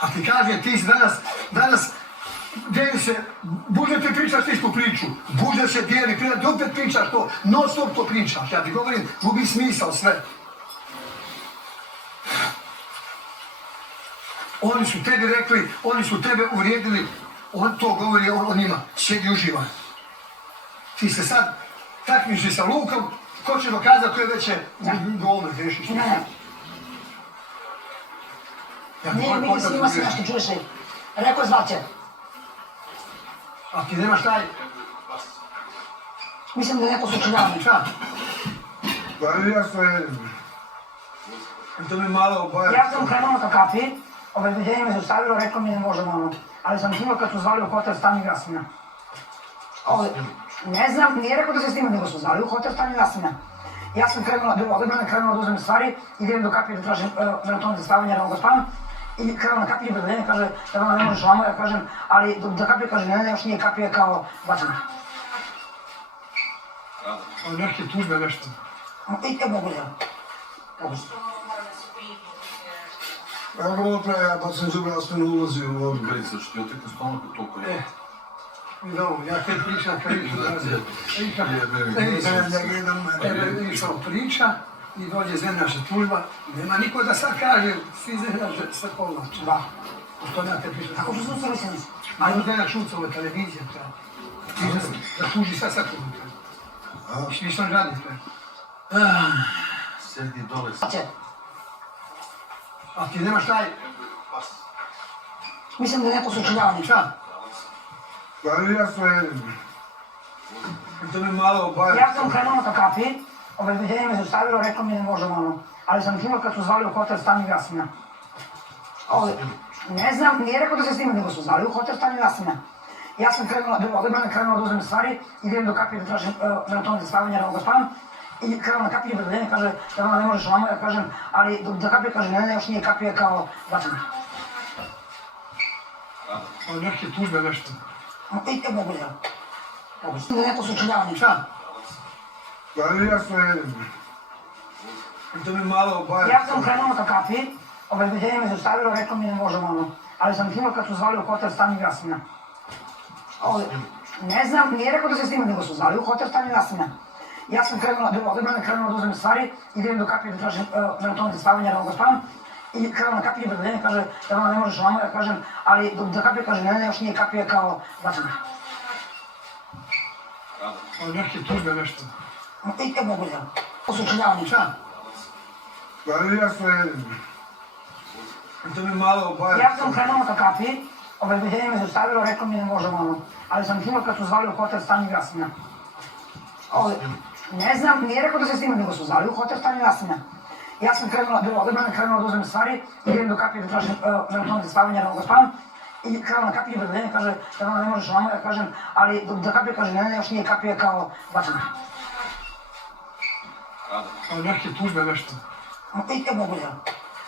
A ti kažem, ti si danas deli se, bude ti pričaš istu priču, bude se dijeli, ti opet pričaš to, non stop to pričaš, ja ti govorim, gubi smisao sve. Oni su tebi rekli, oni su tebe uvrijedili, on to govori o njima, sjedi uživaj. Ti se sad takmiči sa Lukom, ko će dokazati ko je veće gome, grešiš? Ne. Ne, snima se nešto, čuješ li? Rekao je zvaće. A ti nemaš taj... Mislim da je neko sučinjavanje. Šta? Pa ja sve... To mi malo obaja. Ja sam krenula ka kapi, obezbeđenje me zaustavilo, rekao mi ne možemo ono. Ali sam čula kad su zvali u hotel Stani Jasmina. Ne znam, nije rekao da se snima, nego su zvali u hotel Stani Jasmina. Ja sam krenula, bilo odebrana, krenula da uzmem stvari, idem do kapije da tražim veroton za spavanje, rano ga spavam. I krenula na kapije, obezbeđenje kaže da vam ne možeš vamo, ja kažem, ali da kapije kaže ne, još nije kapije kao bačena. A neke tužbe nešto. I te mogu da. Ja ga malo pre, pa sam zubra, ja sam ulazi u ovu. Brica, što ti otekne stomak u toliko je. No, ja te pričam kad išao priča i dođe zemljaša tužba, nema niko da sad kaže, svi zemljaše sve povlače. Da. To ja te pričam. Kako su sucali se nas? A onda ja čucao ove televizije, da tuži sve sad tužba. Svi što on radi sve. Sedi dole. A ti nemaš taj... Mislim da je neko sučinjavanje. Šta? Pa ja sve... To mi malo obaja. Ja sam krenula ka kapi, obezbeđenje me zaustavilo, rekao mi ne možemo ono. Ali sam čula kad su zvali u hotel Stani Jasmina. Ne znam, nije rekao da se snima, nego su zvali u hotel Stani Jasmina. Ja sam krenula, bilo odebrana, krenula da uzmem stvari, idem do kapije da tražim veroton za spavanje, rano ga spavam. I krenula na kapije, obezbeđenje kaže da vam ne možeš vamo, ja kažem, ali da kapije kaže ne, još nije kapije kao bačena. A neke tužbe nešto. I te mogu da. Mislim da je neko sučinjavanje. Šta? Pa ja sve... To mi malo obaja. Ja sam krenula ka kapi, obezbeđenje me zaustavilo, rekao mi ne možemo ono. Ali sam čula kad su zvali u hotel Stani Jasmina. Ne znam, nije rekao da se snima, nego su zvali u hotel Stani Jasmina. Ja sam krenula, bilo odebrana, krenula da uzmem stvari, idem do kapije da tražim veroton za spavanje, rano ga spavam. I krenula na kapije, obezbeđenje kaže da vam ne možeš vamo, ja kažem, ali da kapije kaže ne, još nije kapije kao bačena. A neke tužbe nešto. I te mogu da. Sučinjavanje. Šta? Pa ja sve... To mi malo obaja. Ja sam krenula ka kapi, obezbeđenje me zaustavilo, rekao mi ne možemo ono. Ali sam čula kad su zvali u hotel Stani Jasmina. Ne znam, nije rekao da se snima, nego su zvali u hotel Stani Jasmina. Ja sam krenula, bilo odebrana, krenula da uzmem stvari, idem do kapije da tražim veroton za spavanje, rano ga spavam. I krenula na kapije, obezbeđenje kaže da vam ne možeš vamo, ja kažem, ali da kapije kaže ne, još nije kapije kao bačena. A neke tužbe nešto. I te mogu da.